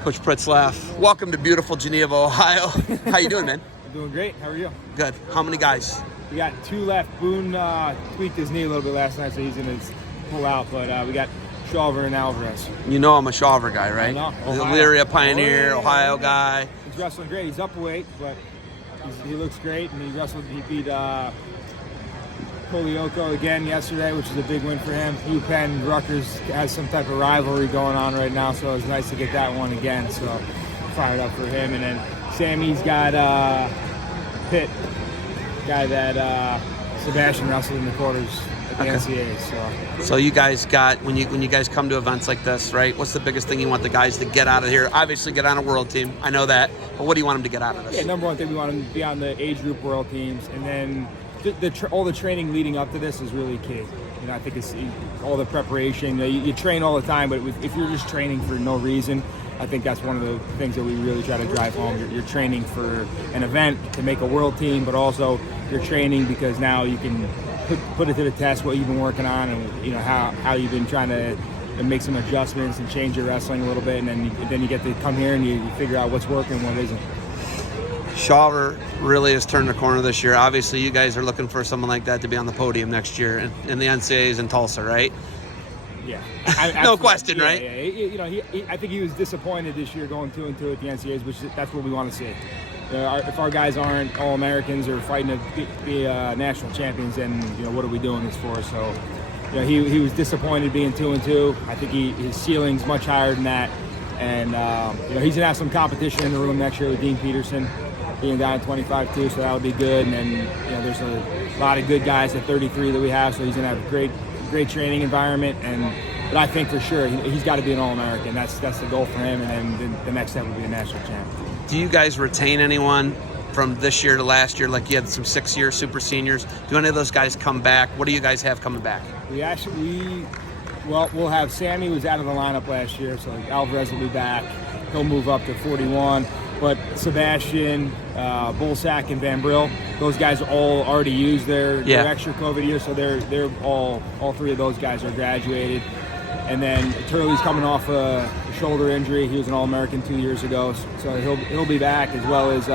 Coach Pritzlaff, welcome to beautiful Geneva, Ohio. How you doing, man? I'm doing great. How are you? Good. How many guys? We got 2 left. Boone tweaked his knee a little bit last night, so he's going to pull out. But we got Shawver and Alvarez. You know I'm a Shawver guy, right? I know. The Elyria Pioneer, Ohio guy. He's wrestling great. He's up weight, but he looks great. And he beat Kolioko again yesterday, which is a big win for him. UPenn, Rutgers has some type of rivalry going on right now, so it's nice to get that one again. So fired up for him. And then Sammy's got Pitt, guy that Sebastian wrestled in the quarters at the NCAA. So you guys got, when you guys come to events like this, right, what's the biggest thing you want the guys to get out of here? Obviously get on a world team. I know that. But what do you want them to get out of this? Yeah, number one thing, we want them to be on the age group world teams. And then all the training leading up to this is really key. You know, I think it's all the preparation. You train all the time, but if you're just training for no reason, I think that's one of the things that we really try to drive home. You're training for an event to make a world team, but also you're training because now you can put it to the test what you've been working on, and you know how you've been trying to make some adjustments and change your wrestling a little bit, and then you get to come here and you figure out what's working and what isn't. Shawver really has turned the corner this year. Obviously, you guys are looking for someone like that to be on the podium next year in the NCAAs in Tulsa, right? Yeah, no question, yeah, right? Yeah. You know, I think he was disappointed this year going 2-2 at the NCAAs, which that's what we want to see. If our guys aren't All-Americans or fighting to be national champions, then what are we doing this for? So, he was disappointed being 2-2. I think his ceiling's much higher than that, and he's gonna have some competition in the room next year with Dean Peterson being down at 25 too, so that'll be good. And then there's a lot of good guys at 33 that we have, so he's gonna have a great training environment. But I think for sure he's got to be an All-American. That's the goal for him, and then the next step will be a national champ. Do you guys retain anyone from this year to last year? Like you had some 6-year super seniors. Do any of those guys come back? What do you guys have coming back? We'll have Sammy, was out of the lineup last year, so Alvarez will be back. He'll move up to 41. But Sebastian, Bullsack, and Van Brill, those guys all already used their extra COVID year, so they're all 3 of those guys are graduated. And then Turley's coming off a shoulder injury. He was an All-American 2 years ago, so he'll be back, as well as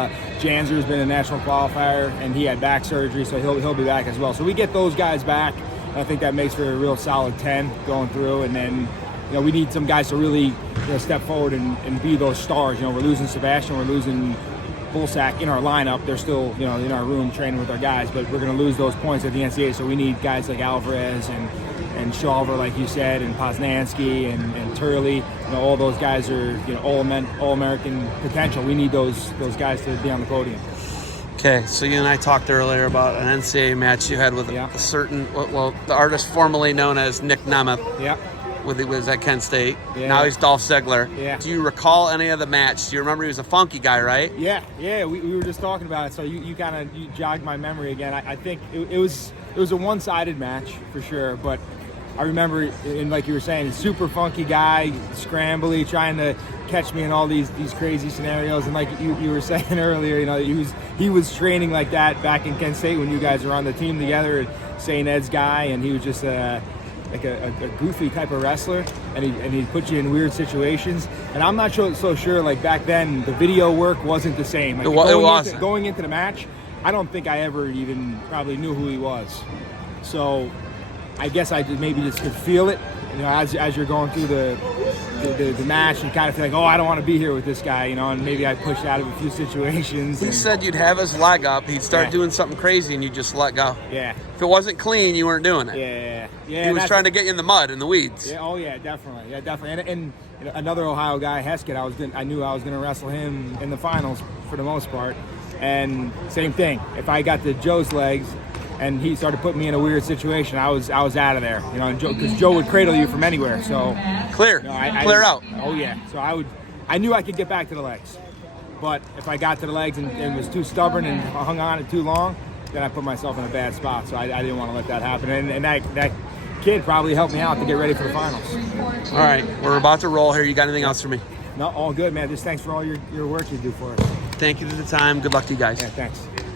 Janzer's been a national qualifier, and he had back surgery, so he'll be back as well. So we get those guys back, and I think that makes for a real solid 10 going through. And then we need some guys to really step forward and be those stars. We're losing Sebastian, we're losing Bullsack in our lineup. They're still in our room training with our guys, but we're going to lose those points at the NCAA. So we need guys like Alvarez and Shawver, like you said, and Poznansky and Turley. All those guys are all-American potential. We need those guys to be on the podium. Okay, so you and I talked earlier about an NCAA match you had with a certain, the artist formerly known as Nick Nemeth. Yeah. He was at Kent State. Yeah. Now he's Dolph Ziggler. Yeah. Do you recall any of the match? Do you remember he was a funky guy, right? Yeah. We were just talking about it, so you jogged my memory again. I think it was a one-sided match for sure, but I remember, and like you were saying, super funky guy, scrambly, trying to catch me in all these crazy scenarios. And like you were saying earlier, he was training like that back in Kent State when you guys were on the team together at St. Ed's guy, and he was just like a goofy type of wrestler, and he'd put you in weird situations. And I'm not so sure, like back then, the video work wasn't the same. Like, it wasn't. Going into the match, I don't think I ever even probably knew who he was. So I guess I maybe just could feel it, as you're going through the match, you kind of feel like, I don't want to be here with this guy, and maybe I pushed out of a few situations. He said you'd have his leg up, he'd start doing something crazy, and you just let go. Yeah. If it wasn't clean, you weren't doing it. Yeah. He was trying to get you in the mud, in the weeds. Yeah. Oh yeah, definitely. Yeah, definitely. And another Ohio guy, Heskett, I knew I was going to wrestle him in the finals for the most part. And same thing. If I got to Joe's legs and he started putting me in a weird situation, I was out of there. Because Joe would cradle you from anywhere. So clear out. Oh yeah. So I knew I could get back to the legs. But if I got to the legs and was too stubborn and hung on it too long, then I put myself in a bad spot. So I didn't want to let that happen. And that kid probably helped me out to get ready for the finals. All right, we're about to roll here. You got anything else for me? No, all good, man. Just thanks for all your work you do for us. Thank you for the time. Good luck to you guys. Yeah, thanks.